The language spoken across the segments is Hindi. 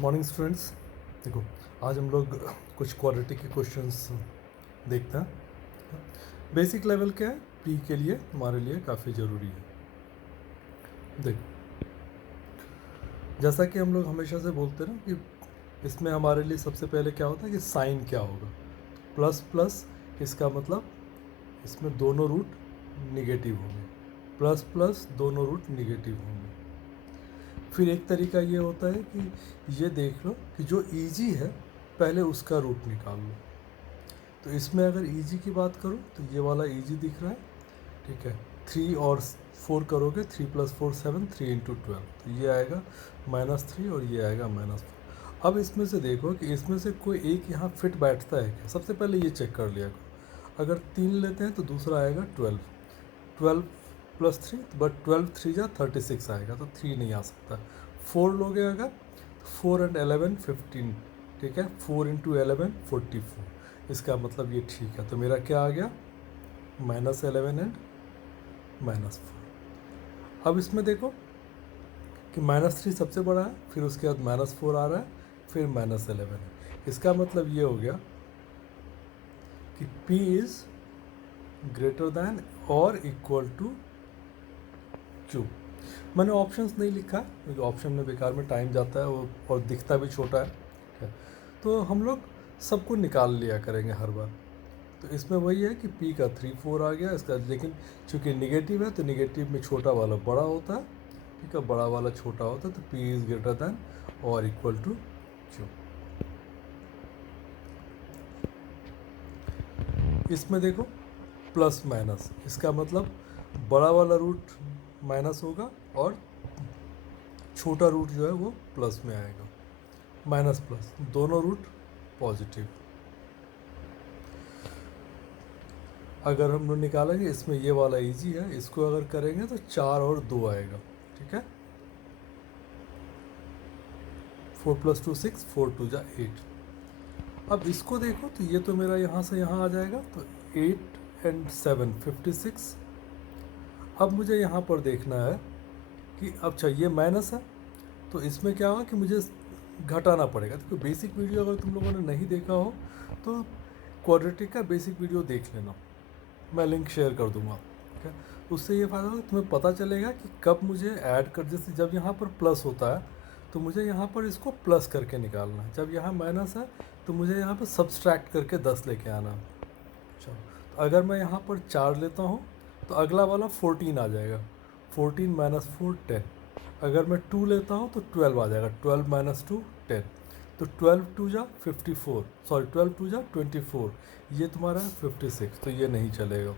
Morning students. देखो, आज हम लोग कुछ क्वाड्रेटिक के क्वेश्चंस देखते हैं। बेसिक लेवल क्या है, पी के लिए हमारे लिए काफ़ी ज़रूरी है। देखो, जैसा कि हम लोग हमेशा से बोलते हैं ना कि इसमें हमारे लिए सबसे पहले क्या होता है कि साइन क्या होगा। प्लस प्लस, इसका मतलब इसमें दोनों रूट निगेटिव होंगे। प्लस प्लस, दोनों रूट निगेटिव होंगे। फिर एक तरीका ये होता है कि ये देख लो कि जो ईजी है पहले उसका रूट निकाल लो। तो इसमें अगर ईजी की बात करूँ तो ये वाला ईजी दिख रहा है, ठीक है। 3 और 4 करोगे, 3 + 4 7, 3 × 12, तो ये आएगा -3 और ये आएगा -4। अब इसमें से देखो कि इसमें से कोई एक यहाँ फिट बैठता है क्या, सबसे पहले ये चेक कर लिया करो। अगर 3 लेते हैं तो दूसरा आएगा 12, 12 + 3, बट 12 3 जा 36 आएगा, तो 3 नहीं आ सकता। 4 लोगे अगर, 4 × 11 15, ठीक है। 4 × 11 44, इसका मतलब ये ठीक है। तो मेरा क्या आ गया, -11 एंड -4। अब इसमें देखो कि -3 सबसे बड़ा है, फिर उसके बाद -4 आ रहा है, फिर -11 है। इसका मतलब ये हो गया कि P इज़ ग्रेटर दैन और इक्वल टू Q। मैंने ऑप्शंस नहीं लिखा क्योंकि ऑप्शन में बेकार में टाइम जाता है वो, और दिखता भी छोटा है। तो हम लोग सबको निकाल लिया करेंगे हर बार। तो इसमें वही है कि P का 3 4 आ गया इसका, लेकिन चूँकि निगेटिव है तो निगेटिव में छोटा वाला बड़ा होता है, ठीक है, बड़ा वाला छोटा होता है। तो P इज़ ग्रेटर दैन और इक्वल टू Q। इसमें देखो प्लस माइनस, इसका मतलब बड़ा वाला रूट माइनस होगा और छोटा रूट जो है वो प्लस में आएगा। माइनस प्लस दोनों रूट पॉजिटिव। अगर हम लोग निकालेंगे, इसमें ये वाला इजी है, इसको अगर करेंगे तो 4 और 2 आएगा, ठीक है। 4 + 2 6, 4 2 जा 8। अब इसको देखो तो ये तो मेरा यहाँ से यहाँ आ जाएगा, तो 8 एंड 7 56। अब मुझे यहाँ पर देखना है कि अच्छा ये माइनस है, तो इसमें क्या होगा कि मुझे घटाना पड़ेगा। तो बेसिक वीडियो अगर तुम लोगों ने नहीं देखा हो तो क्वाड्रेटिक का बेसिक वीडियो देख लेना, मैं लिंक शेयर कर दूंगा, ठीक है। उससे ये फ़ायदा होगा, तुम्हें पता चलेगा कि कब मुझे ऐड कर, जैसे जब यहाँ पर प्लस होता है तो मुझे यहाँ पर इसको प्लस करके निकालना है, जब यहाँ माइनस है तो मुझे यहाँ पर सब्सट्रैक्ट करके 10 लेके आना है। चलो, तो अगर मैं यहाँ पर 4 लेता हूँ तो अगला वाला 14 आ जाएगा, 14 - 4 10। अगर मैं 2 लेता हूँ तो 12 आ जाएगा, 12 - 2 10। तो 12 2 जा 54, सॉरी 12 2 जा 24, ये तुम्हारा 56, तो ये नहीं चलेगा।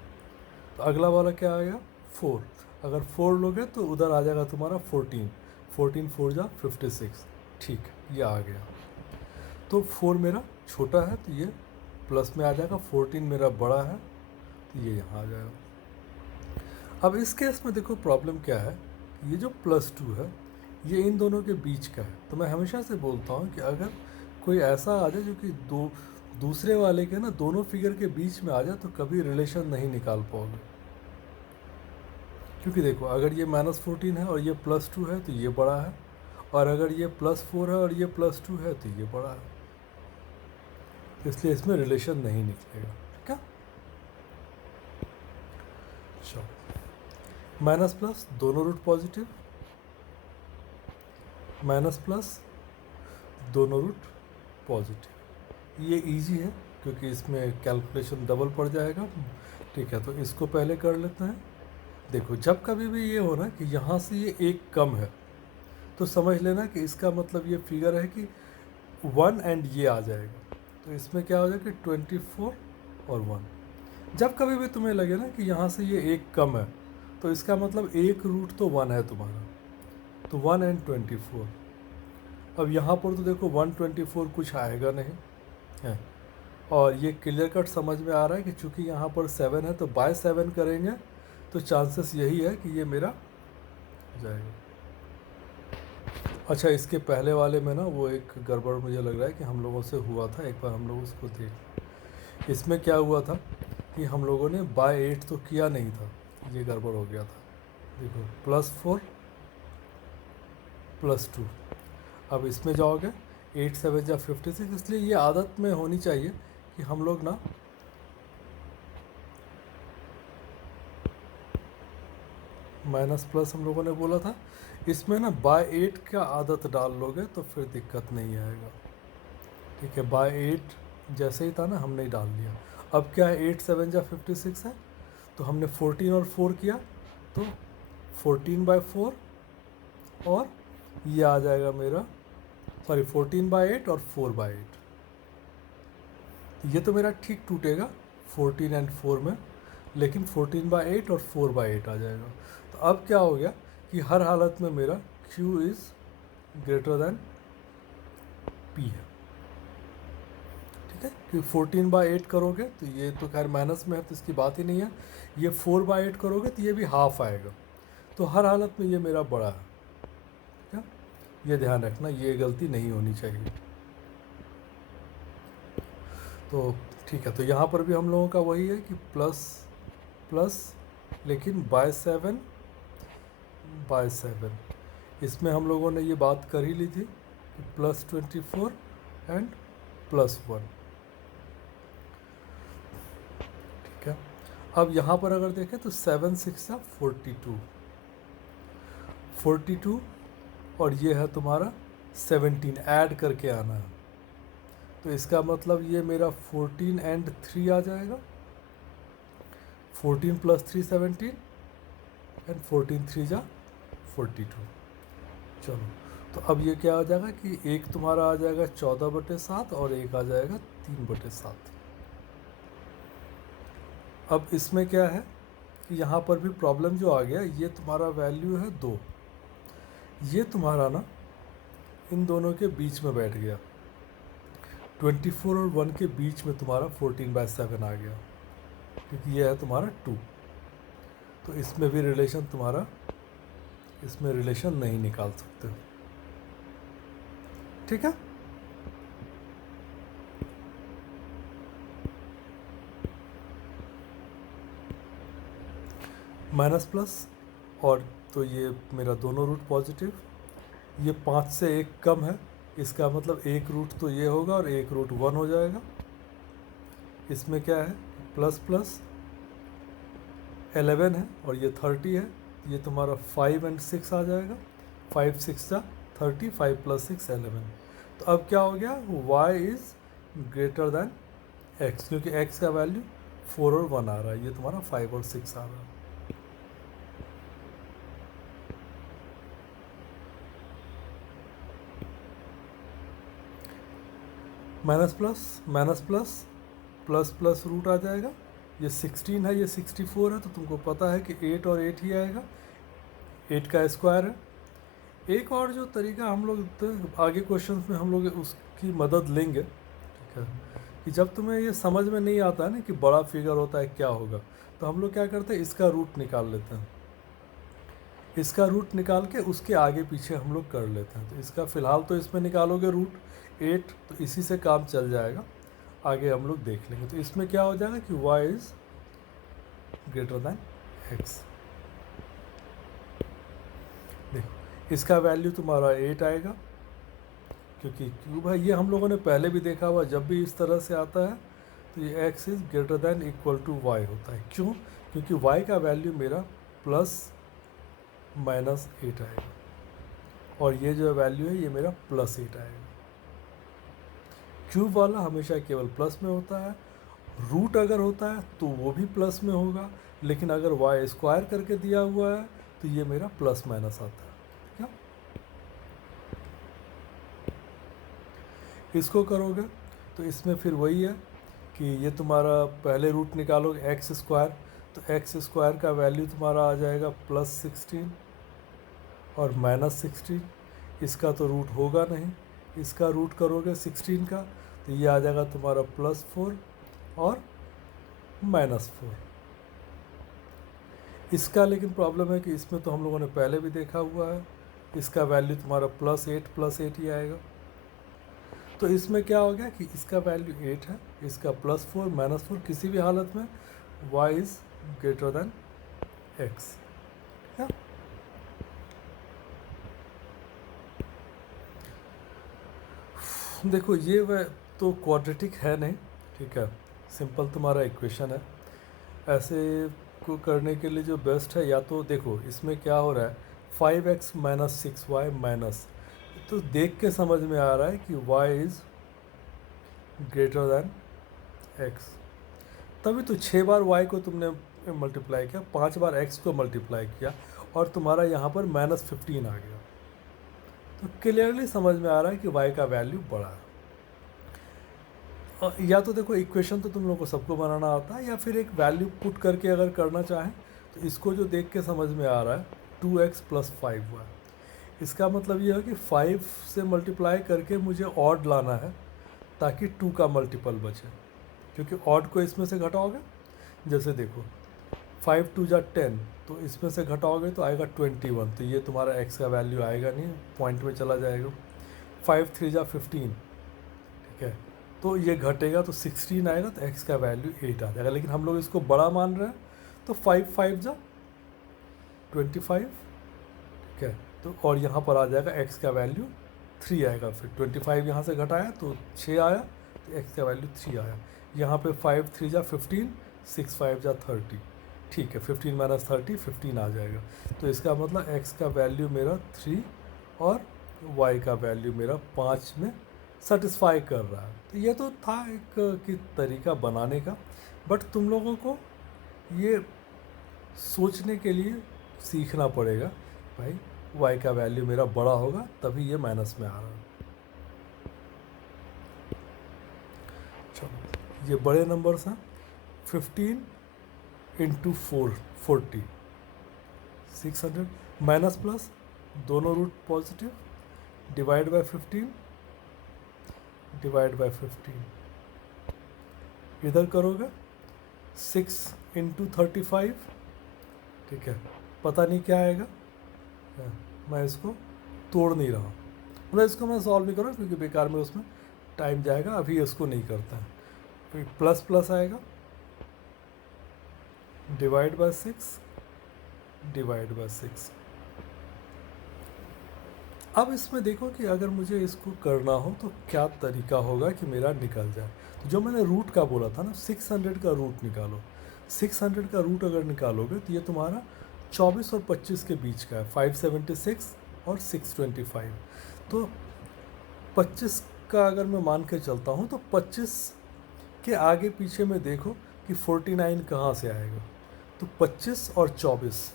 तो अगला वाला क्या आएगा, 4। अगर 4 लोगे तो उधर आ जाएगा तुम्हारा 14, 14 4 जा 56, ठीक, ये आ गया। तो 4 मेरा छोटा है तो ये प्लस में आ जाएगा, 14 मेरा बड़ा है तो ये यहाँ आ जाएगा। अब इस केस में देखो प्रॉब्लम क्या है, ये जो +2 है ये इन दोनों के बीच का है। तो मैं हमेशा से बोलता हूँ कि अगर कोई ऐसा आ जाए जो कि दूसरे वाले के ना दोनों फिगर के बीच में आ जाए तो कभी रिलेशन नहीं निकाल पाओगे। क्योंकि देखो अगर ये -14 है और ये +2 है तो ये बड़ा है, और अगर ये +4 है और ये +2 है तो ये बड़ा है, इसलिए इसमें रिलेशन नहीं निकलेगा, ठीक है। चलो, माइनस प्लस दोनों रूट पॉजिटिव, माइनस प्लस दोनों रूट पॉजिटिव, ये इजी है क्योंकि इसमें कैलकुलेशन डबल पड़ जाएगा, ठीक है। तो इसको पहले कर लेते हैं। देखो जब कभी भी ये हो ना कि यहाँ से ये एक कम है तो समझ लेना कि इसका मतलब ये फिगर है कि 1 एंड ये आ जाएगा, तो इसमें क्या हो जाएगा कि 24 और 1। जब कभी भी तुम्हें लगे ना कि यहाँ से ये एक कम है तो इसका मतलब एक रूट तो 1 है तुम्हारा, तो 1 एंड 24। अब यहाँ पर तो देखो 124 कुछ आएगा नहीं है, और ये क्लियर कट समझ में आ रहा है कि चूँकि यहाँ पर 7 है तो बाय 7 करेंगे तो चांसेस यही है कि ये मेरा जाएगा। अच्छा, इसके पहले वाले में ना वो एक गड़बड़ मुझे लग रहा है कि हम लोगों से हुआ था, एक बार हम लोग उसको देख। इसमें क्या हुआ था कि हम लोगों ने बाय 8 तो किया नहीं था, ये गड़बड़ हो गया था। देखो +4 +2, अब इसमें जाओगे, 8 7 या 56, इसलिए ये आदत में होनी चाहिए कि हम लोग ना माइनस प्लस हम लोगों ने बोला था, इसमें ना बाय 8 का आदत डाल लोगे तो फिर दिक्कत नहीं आएगा। ठीक है, बाय 8 जैसे ही था ना हमने ही डाल दिया। अब क्या है, 8 7 या 56 है, तो हमने 14 और 4 किया तो 14/4, और ये आ जाएगा मेरा, सॉरी 14/8 और 4/8। ये तो मेरा ठीक टूटेगा 14 एंड 4 में, लेकिन 14/8 और 4/8 आ जाएगा। तो अब क्या हो गया कि हर हालत में मेरा Q is greater then P है। ठीक है, क्योंकि 14/8 करोगे तो ये तो खैर माइनस में है तो इसकी बात ही नहीं है, ये 4/8 करोगे तो ये भी हाफ आएगा, तो हर हालत में ये मेरा बड़ा है। ठीक है, ये ध्यान रखना, ये गलती नहीं होनी चाहिए। तो ठीक है, तो यहाँ पर भी हम लोगों का वही है कि प्लस प्लस, लेकिन बाय 7 इसमें हम लोगों ने ये बात कर ही ली थी कि +24 एंड +1। ठीक है, अब यहाँ पर अगर देखें तो 7 6 42 और ये है तुम्हारा 17, ऐड करके आना है, तो इसका मतलब ये मेरा 14 एंड 3 आ जाएगा, 14 + 3 17 एंड 14 3 जा 42। चलो, तो अब ये क्या आ जाएगा कि एक तुम्हारा आ जाएगा 14/7 और एक आ जाएगा 3/7। अब इसमें क्या है कि यहाँ पर भी प्रॉब्लम जो आ गया, ये तुम्हारा वैल्यू है 2, ये तुम्हारा ना इन दोनों के बीच में बैठ गया, 24 और 1 के बीच में तुम्हारा 14/7 आ गया, क्योंकि ये है तुम्हारा 2, तो इसमें भी रिलेशन तुम्हारा, इसमें रिलेशन नहीं निकाल सकते हो। ठीक है, माइनस प्लस, और तो ये मेरा दोनों रूट पॉजिटिव, ये 5 से 1 कम है, इसका मतलब एक रूट तो ये होगा और एक रूट 1 हो जाएगा। इसमें क्या है, प्लस प्लस 11 है और ये 30 है, ये तुम्हारा 5 एंड 6 आ जाएगा, 5 6 जा 30, 5 + 6 11। तो अब क्या हो गया, y is greater then x, क्योंकि x का वैल्यू 4 और 1 आ रहा है, ये तुम्हारा 5 और 6 आ रहा है। Minus plus plus plus root आ जाएगा, ये 16 है, ये 64 है, तो तुमको पता है कि 8 और 8 ही आएगा, 8 का स्क्वायर है। एक और जो तरीका हम लोग आगे क्वेश्चंस में हम लोग उसकी मदद लेंगे, ठीक है, कि जब तुम्हें ये समझ में नहीं आता है ना कि बड़ा फिगर होता है क्या होगा, तो हम लोग क्या करते हैं, इसका रूट निकाल लेते हैं, इसका रूट निकाल के उसके आगे पीछे हम लोग कर लेते हैं। तो इसका फ़िलहाल तो इसमें निकालोगे रूट 8, तो इसी से काम चल जाएगा, आगे हम लोग देख लेंगे। तो इसमें क्या हो जाएगा कि y is greater then x। देखो इसका वैल्यू तुम्हारा 8 आएगा, क्योंकि क्यूब है, ये हम लोगों ने पहले भी देखा हुआ, जब भी इस तरह से आता है तो ये x is greater than equal to y होता है। क्यों, क्योंकि y का वैल्यू मेरा +-8 आएगा, और ये जो वैल्यू है ये मेरा +8 आएगा। क्यूब वाला हमेशा केवल प्लस में होता है, रूट अगर होता है तो वो भी प्लस में होगा, लेकिन अगर वाई स्क्वायर करके दिया हुआ है तो ये मेरा प्लस माइनस आता है। ठीक है, इसको करोगे तो इसमें फिर वही है कि ये तुम्हारा पहले रूट निकालोगे एक्स स्क्वायर, तो एक्स स्क्वायर का वैल्यू तुम्हारा आ जाएगा +16 और -16, इसका तो रूट होगा नहीं, इसका रूट करोगे 16 का तो ये आ जाएगा तुम्हारा +4 और -4। इसका लेकिन प्रॉब्लम है कि इसमें तो हम लोगों ने पहले भी देखा हुआ है, इसका वैल्यू तुम्हारा +8 ही आएगा। तो इसमें क्या हो गया कि इसका वैल्यू 8 है, इसका +4 -4, किसी भी हालत में y is greater then x। देखो ये वह तो क्वाड्रेटिक है नहीं, ठीक है, सिंपल तुम्हारा इक्वेशन है। ऐसे को करने के लिए जो बेस्ट है, या तो देखो इसमें क्या हो रहा है, 5x माइनस 6y माइनस, तो देख के समझ में आ रहा है कि y is greater then x, तभी तो 6 बार y को तुमने मल्टीप्लाई किया, 5 बार x को मल्टीप्लाई किया, और तुम्हारा यहाँ पर -15 आ गया। तो क्लियरली समझ में आ रहा है कि y का वैल्यू बड़ा है। या तो देखो इक्वेशन तो तुम लोगों को सबको बनाना आता है, या फिर एक वैल्यू पुट करके अगर करना चाहें तो इसको जो देख के समझ में आ रहा है 2x प्लस 5y, इसका मतलब ये है कि 5 से मल्टीप्लाई करके मुझे ऑड लाना है ताकि 2 का मल्टीपल बचे, क्योंकि ऑड को इसमें से घटाओगे, जैसे देखो 5 2 जा 10, तो इसमें से घटाओगे तो आएगा 21, तो ये तुम्हारा x का वैल्यू आएगा नहीं, पॉइंट में चला जाएगा। 5 3 जा 15, ठीक है, तो ये घटेगा तो 16 आएगा, तो x का वैल्यू 8 आ जाएगा। लेकिन हम लोग इसको बड़ा मान रहे हैं, तो 5 5 जा 25, ठीक है, तो और यहाँ पर आ जाएगा x का वैल्यू 3 आएगा। फिर 25 यहाँ से घटाया तो 6 आया, तो x का वैल्यू 3 आया। यहाँ पे 5 3 जा 15, 6 5 जा 30, ठीक है, 15 माइनस 30 15 आ जाएगा। तो इसका मतलब x का वैल्यू मेरा 3 और y का वैल्यू मेरा 5 में सेटिस्फाई कर रहा है। तो ये तो था एक कि तरीका बनाने का, बट तुम लोगों को ये सोचने के लिए सीखना पड़ेगा भाई, y का वैल्यू मेरा बड़ा होगा तभी ये माइनस में आ रहा है। चलो ये बड़े नंबर्स हैं, 15 इंटू 40, 600, माइनस प्लस दोनों root positive, divide by 15, divide by 15, इधर करोगे 6 इंटू 35, ठीक है, पता नहीं क्या आएगा, मैं इसको तोड़ नहीं रहा, मतलब इसको मैं सॉल्व नहीं करूँ क्योंकि बेकार में उसमें टाइम जाएगा, अभी इसको नहीं करता है। फिर प्लस प्लस आएगा, डिवाइड बाय 6, डिवाइड बाय 6। अब इसमें देखो कि अगर मुझे इसको करना हो तो क्या तरीका होगा कि मेरा निकल जाए। तो जो मैंने रूट का बोला था ना, 600 का रूट निकालो, 600 का रूट अगर निकालोगे तो ये तुम्हारा 24 और 25 के बीच का है, 576 और 625। तो 25 का अगर मैं मान के चलता हूँ तो 25 के आगे पीछे में देखो कि 49 कहाँ से आएगा, तो 25 और 24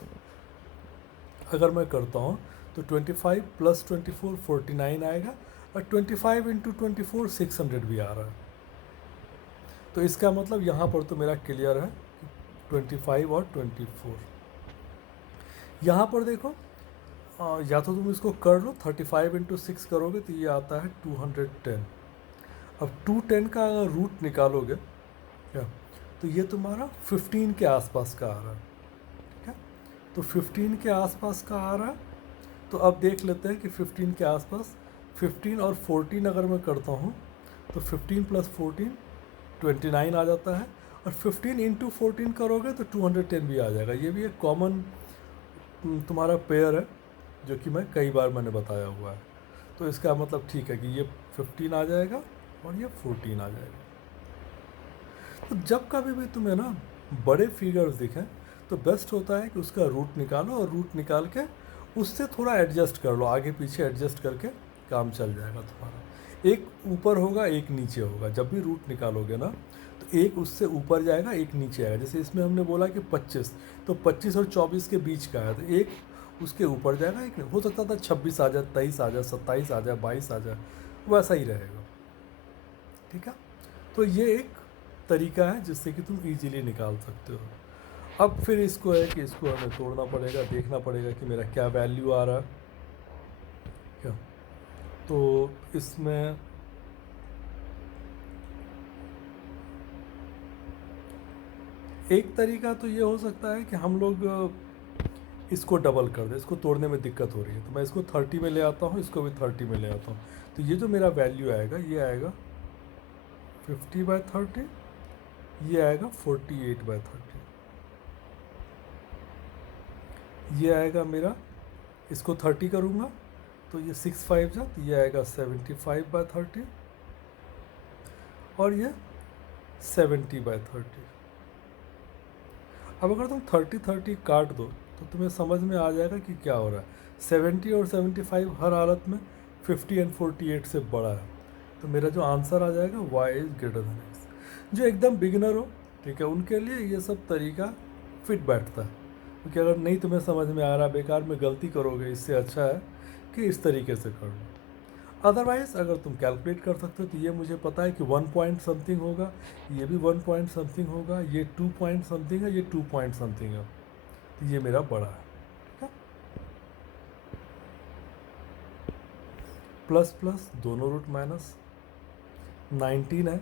अगर मैं करता हूँ तो 25 प्लस 24 49 आएगा, और 25 इंटू 24 600 भी आ रहा है। तो इसका मतलब यहाँ पर तो मेरा क्लियर है 25 और 24। यहाँ पर देखो या तो तुम इसको कर लो, 35 इंटू 6 करोगे तो ये आता है 210। अब 210 का अगर रूट निकालोगे क्या, तो ये तुम्हारा 15 के आसपास का आ रहा है, ठीक है, तो 15 के आसपास का आ रहा है। तो अब देख लेते हैं कि 15 के आसपास 15 और 14 अगर मैं करता हूँ तो 15 प्लस 14 29 आ जाता है, और 15 इंटू 14 करोगे तो 210 भी आ जाएगा। ये भी एक कॉमन तुम्हारा पेयर है जो कि मैं कई बार मैंने बताया हुआ है। तो इसका मतलब ठीक है कि ये 15 आ जाएगा और ये 14 आ जाएगा। तो जब कभी भी तुम्हें ना बड़े फिगर्स दिखें तो बेस्ट होता है कि उसका रूट निकालो, और रूट निकाल के उससे थोड़ा एडजस्ट कर लो, आगे पीछे एडजस्ट करके काम चल जाएगा तुम्हारा। एक ऊपर होगा एक नीचे होगा, जब भी रूट निकालोगे ना तो एक उससे ऊपर जाएगा एक नीचे आएगा। जैसे इसमें हमने बोला कि 25, तो 25 और 24 के बीच का है, तो एक उसके ऊपर जाएगा, एक हो सकता था 26 आ जाए, 23 आ जाए, 27 आ जाए, 22 आ जाए, वैसा ही रहेगा, ठीक है। तो ये एक तरीका है जिससे कि तुम इजीली निकाल सकते हो। अब फिर इसको है कि इसको हमें तोड़ना पड़ेगा, देखना पड़ेगा कि मेरा क्या वैल्यू आ रहा है क्या। तो इसमें एक तरीका तो ये हो सकता है कि हम लोग इसको डबल कर दें, इसको तोड़ने में दिक्कत हो रही है तो मैं इसको 30 में ले आता हूँ, इसको भी 30 में ले आता हूँ। तो ये जो मेरा वैल्यू आएगा ये आएगा 50/30, ये आएगा 48/30, ये आएगा मेरा, इसको 30 करूँगा तो ये 6 5 जा, तो ये आएगा 75/30, और ये 70/30। अब अगर तुम 30/30 काट दो तो तुम्हें समझ में आ जाएगा कि क्या हो रहा है। 70 और 75 हर हालत में 50 और 48 से बड़ा है। तो मेरा जो आंसर आ जाएगा y is greater than x। जो एकदम बिगिनर हो, ठीक है, उनके लिए ये सब तरीका फिट बैठता है, क्योंकि अगर नहीं तुम्हें समझ में आ रहा, बेकार में गलती करोगे, इससे अच्छा है कि इस तरीके से कर लो। अदरवाइज़ अगर तुम कैलकुलेट कर सकते हो तो ये मुझे पता है कि 1 पॉइंट समथिंग होगा, ये भी 1 पॉइंट समथिंग होगा, ये 2 पॉइंट समथिंग है, ये 2 पॉइंट समथिंग है, तो ये मेरा बड़ा है। ठीक है, प्लस प्लस दोनों रूट माइनस 19 है,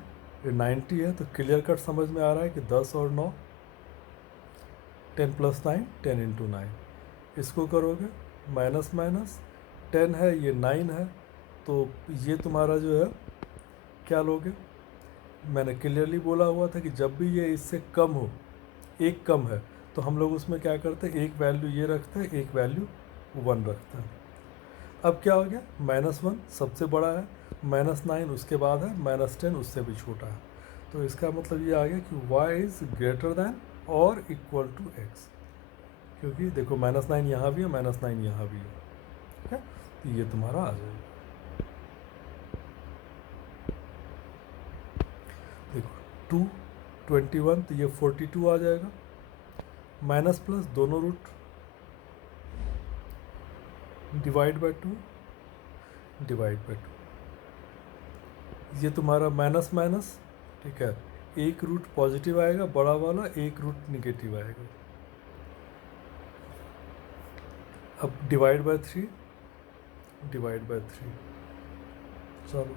ये 90 है, तो क्लियर कट समझ में आ रहा है कि 10 और 9, 10 + 9 10 × 9। इसको करोगे माइनस माइनस 10 है, ये 9 है, तो ये तुम्हारा जो है क्या लोगे, मैंने क्लियरली बोला हुआ था कि जब भी ये इससे कम हो, एक कम है, तो हम लोग उसमें क्या करते हैं, एक वैल्यू ये रखते हैं, एक वैल्यू 1 रखते हैं। अब क्या हो गया, -1 सबसे बड़ा है, -9 उसके बाद है, -10 उससे भी छोटा है। तो इसका मतलब ये आ गया कि y इज़ ग्रेटर दैन और इक्वल टू x, क्योंकि देखो -9 यहाँ भी है, -9 यहाँ भी है। ठीक है, तो ये तुम्हारा आ जाएगा। देखो 221, तो ये 42 आ जाएगा, माइनस प्लस दोनों root divide by 2 divide by 2, ये तुम्हारा माइनस माइनस, ठीक है, एक रूट पॉजिटिव आएगा बड़ा वाला, एक रूट निगेटिव आएगा। अब डिवाइड बाय 3 डिवाइड बाय 3, चलो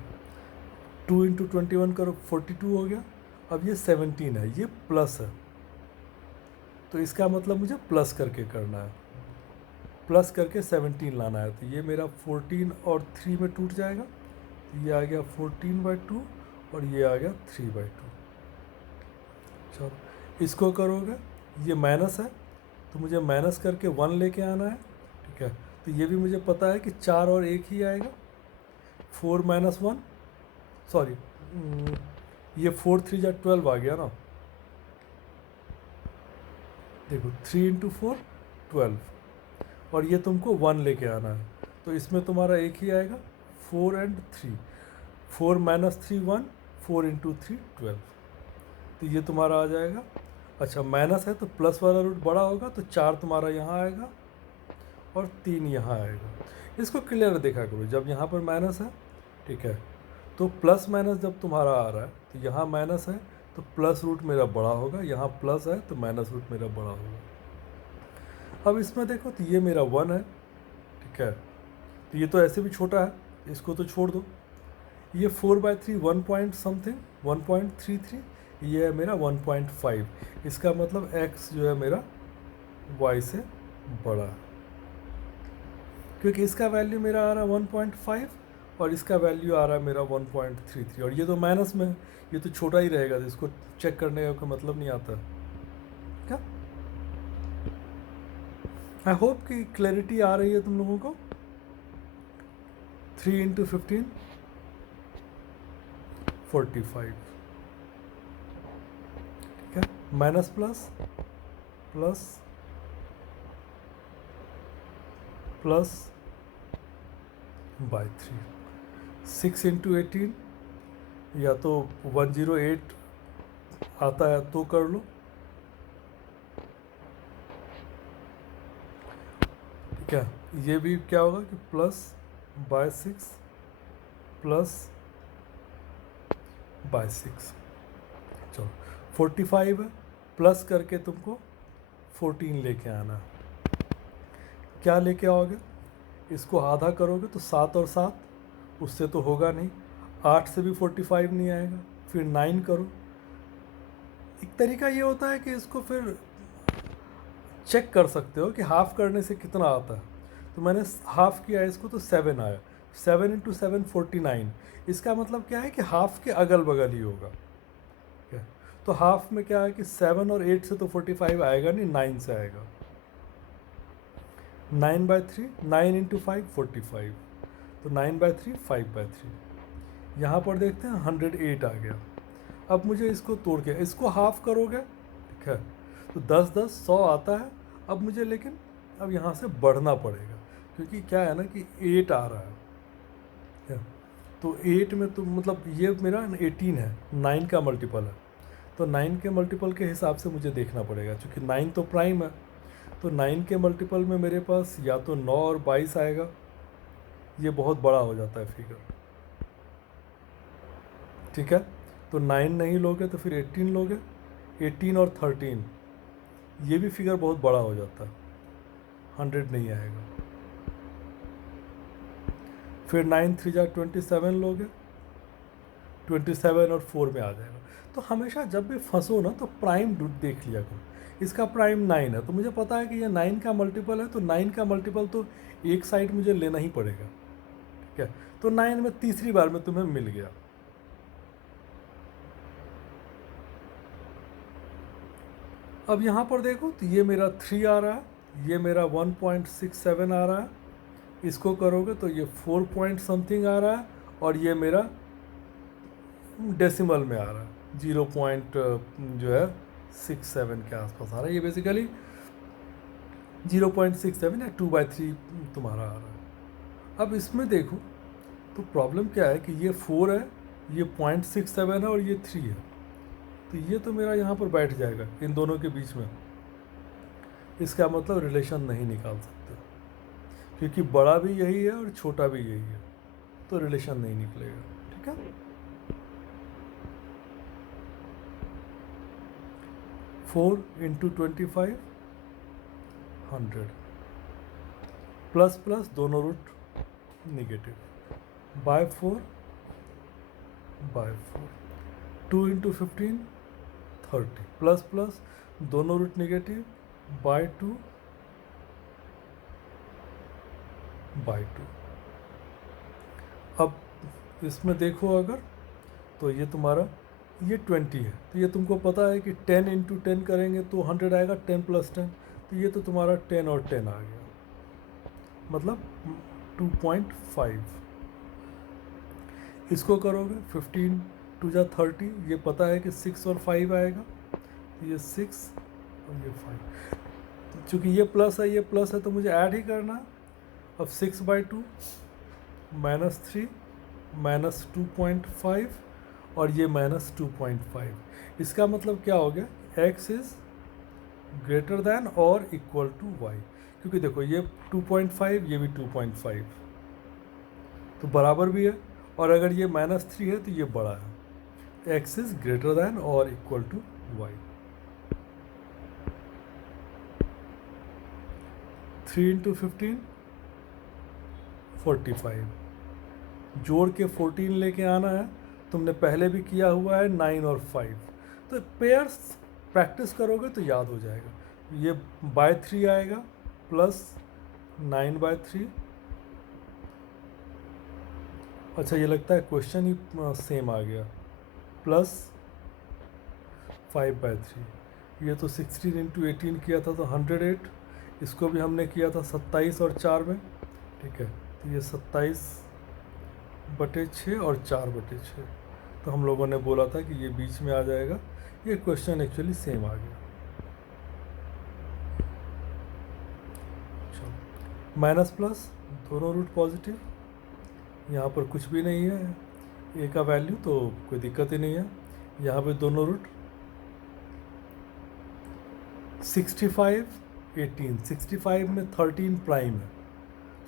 2 × 21 करो, 42 हो गया। अब ये 17 है, ये प्लस है, तो इसका मतलब मुझे प्लस करके करना है, प्लस करके 17 लाना है। तो ये मेरा 14 और 3 में टूट जाएगा, तो ये आ गया 14/2 और ये आ गया 3/2। चलो इसको करोगे, ये माइनस है, तो मुझे माइनस करके 1 लेके आना है। ठीक है, तो ये भी मुझे पता है कि 4 और 1 ही आएगा, 4 - 1, सॉरी, ये 4 3 जा 12 आ गया ना। देखो 3 × 4 12, और ये तुमको 1 लेके आना है, तो इसमें तुम्हारा एक ही आएगा, 4 और 3, 4 - 3 1, 4 × 3 12, तो ये तुम्हारा आ जाएगा। अच्छा माइनस है तो प्लस वाला रूट बड़ा होगा, तो 4 तुम्हारा यहाँ आएगा और 3 यहाँ आएगा। इसको क्लियर देखा करो, जब यहाँ पर माइनस है, ठीक है, तो प्लस माइनस जब तुम्हारा आ रहा है, तो यहाँ माइनस है तो प्लस रूट मेरा बड़ा होगा, यहाँ प्लस है तो माइनस रूट मेरा बड़ा होगा। अब इसमें देखो, तो ये मेरा 1 है, ठीक है, तो ये तो ऐसे भी छोटा है, इसको तो छोड़ दो। ये 4/3 1 पॉइंट समथिंग 1.33, ये है मेरा 1.5, इसका मतलब x जो है मेरा y से बड़ा है, क्योंकि इसका वैल्यू मेरा आ रहा है 1.5 और इसका वैल्यू आ रहा है मेरा 1.33, और ये तो माइनस में है, ये तो छोटा ही रहेगा, तो इसको चेक करने का कोई मतलब नहीं आता। क्या, आई होप कि क्लैरिटी आ रही है तुम लोगों को। 3 × 15 45, ठीक है, minus plus plus plus by 3, 6 × 18, या तो 108 आता है तो कर लो, ठीक है, ये भी क्या होगा कि +/6 +/6, चलो 45 है, प्लस करके तुमको 14 लेके आना है। क्या लेके आओगे, इसको आधा करोगे तो 7 और 7, उससे तो होगा नहीं, 8 से भी 45 नहीं आएगा, फिर 9 करो। एक तरीका ये होता है कि इसको फिर चेक कर सकते हो कि हाफ करने से कितना आता है, तो मैंने हाफ किया इसको तो 7 आया, 7 × 7 49, इसका मतलब क्या है कि हाफ के अगल बगल ही होगा। ठीक है, तो हाफ में क्या है कि 7 और 8 से तो 45 आएगा नहीं, 9 से आएगा, 9/3, 9 × 5 45, तो 9/3 5/3। यहाँ पर देखते हैं 108 आ गया, अब मुझे इसको तोड़ के इसको हाफ करोगे, ठीक है, तो 10 10 100 आता है। अब मुझे लेकिन अब यहाँ से बढ़ना पड़ेगा, क्योंकि क्या है ना कि 8 आ रहा है, तो 8 में तो मतलब ये मेरा 18 है, 9 का मल्टीपल है, तो 9 के मल्टीपल के हिसाब से मुझे देखना पड़ेगा, क्योंकि 9 तो प्राइम है। तो 9 के मल्टीपल में मेरे पास या तो 9 और 22 आएगा, ये बहुत बड़ा हो जाता है फिगर, ठीक है। तो 9 नहीं लोगे तो फिर 18 लोगे, 18 और 13, ये भी फिगर बहुत बड़ा हो जाता है, 100 नहीं आएगा। फिर 9 3 जा 27 लोगे, 27 और 4 में आ जाएगा। तो हमेशा जब भी फंसो ना तो प्राइम देख लिया करो। इसका प्राइम 9 है, तो मुझे पता है कि ये 9 का मल्टीपल है, तो 9 का मल्टीपल तो एक साइड मुझे लेना ही पड़ेगा, ठीक है। तो 9 में तीसरी बार में तुम्हें मिल गया। अब यहाँ पर देखो तो ये मेरा 3 आ रहा है, ये मेरा 1.67 आ रहा है, इसको करोगे तो ये 4 पॉइंट समथिंग आ रहा है, और ये मेरा डेसिमल में आ रहा है, 0 पॉइंट जो है 67 के आसपास आ रहा है। ये बेसिकली 0.67 या 2/3 तुम्हारा आ रहा है। अब इसमें देखो तो प्रॉब्लम क्या है कि ये 4 है, ये 0.67 है, और ये 3 है, तो ये तो मेरा यहाँ पर बैठ जाएगा इन दोनों के बीच में। इसका मतलब रिलेशन नहीं निकाल सकते, क्योंकि बड़ा भी यही है और छोटा भी यही है, तो रिलेशन नहीं निकलेगा, ठीक है। 4 इंटू 25 100, प्लस प्लस दोनों root negative, by 4 by 4, 2 into 15 30, plus plus दोनों रूट निगेटिव, बाय 2 बाय 2। अब इसमें देखो अगर, तो ये तुम्हारा ये 20 है, तो ये तुमको पता है कि 10 इंटू 10 करेंगे तो 100 आएगा, 10 प्लस 10, तो ये तो तुम्हारा 10 और 10 आ गया, मतलब 2.5। इसको करोगे 15 2 जा 30, ये पता है कि 6 और 5 आएगा, तो ये 6 और ये 5, चूँकि ये प्लस है ये प्लस है तो मुझे ऐड ही करना है। अब 6/2 -3 -2.5 और ये -2.5, इसका मतलब क्या हो गया, x इज़ ग्रेटर दैन और इक्वल टू y, क्योंकि देखो ये 2.5 ये भी 2.5, तो बराबर भी है, और अगर ये -3 है तो ये बड़ा है, x इज़ ग्रेटर दैन और इक्वल टू y। 3 इंटू 15 45, जोड़ के 14 लेके आना है, तुमने पहले भी किया हुआ है 9 और 5, तो पेयर्स प्रैक्टिस करोगे तो याद हो जाएगा। ये बाय 3 आएगा, प्लस 9/3, अच्छा ये लगता है क्वेश्चन ही सेम आ गया, प्लस 5/3, ये तो 16 इंटू 18 किया था तो 108, इसको भी हमने किया था 27 और 4 में, ठीक है, तो ये 27/6 और 4/6, तो हम लोगों ने बोला था कि ये बीच में आ जाएगा, ये क्वेश्चन एक्चुअली सेम आ गया। चलो माइनस प्लस दोनों रूट पॉजिटिव, यहाँ पर कुछ भी नहीं है ए का वैल्यू, तो कोई दिक्कत ही नहीं है। यहाँ पे दोनों रूट 65 18, 65 में 13 प्राइम है,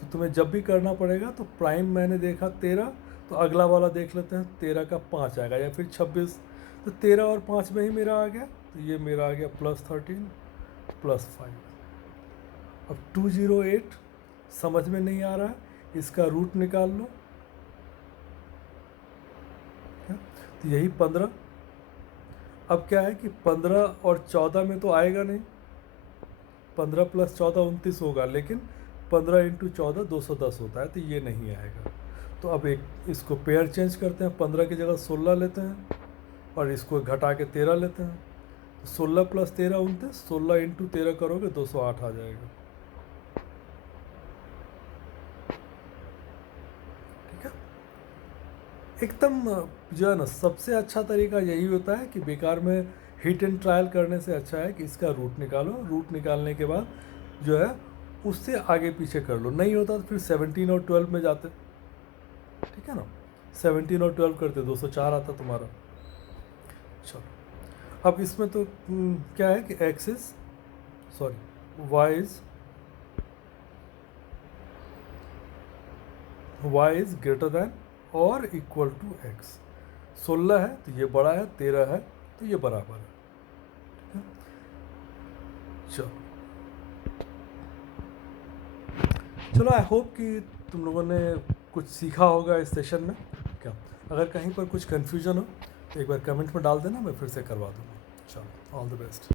तो तुम्हें जब भी करना पड़ेगा तो प्राइम मैंने देखा 13, तो अगला वाला देख लेते हैं, 13 का 5 आएगा या फिर 26, तो 13 और 5 में ही मेरा आ गया, तो ये मेरा आ गया +13 +5। अब 208 समझ में नहीं आ रहा है, इसका रूट निकाल लो, तो यही 15। अब क्या है कि 15 और 14 में तो आएगा नहीं, 15 + 14 29 होगा, लेकिन 15 इंटू 14 210 होता है, तो ये नहीं आएगा। तो अब एक इसको पेयर चेंज करते हैं, 15 की जगह 16 लेते हैं और इसको घटा के 13 लेते हैं, तो 16 + 13 29, 16 इंटू 13 करोगे 208 आ जाएगा, ठीक है। एकदम जो है ना सबसे अच्छा तरीका यही होता है कि बेकार में हिट एंड ट्रायल करने से अच्छा है कि इसका रूट निकालो, रूट निकालने के बाद जो है उससे आगे पीछे कर लो, नहीं होता तो फिर 17 और 12 में जाते, ठीक है ना, 17 और 12 करते 204 आता तुम्हारा। चलो अब इसमें तो क्या है कि x is sorry y is greater than और इक्वल टू x। 16 है तो ये बड़ा है, 13 है तो ये बराबर है, ठीक है। चलो चलो आई होप कि तुम लोगों ने कुछ सीखा होगा इस सेशन में। क्या अगर कहीं पर कुछ कन्फ्यूजन हो तो एक बार कमेंट में डाल देना, मैं फिर से करवा दूँगा। चलो ऑल द बेस्ट।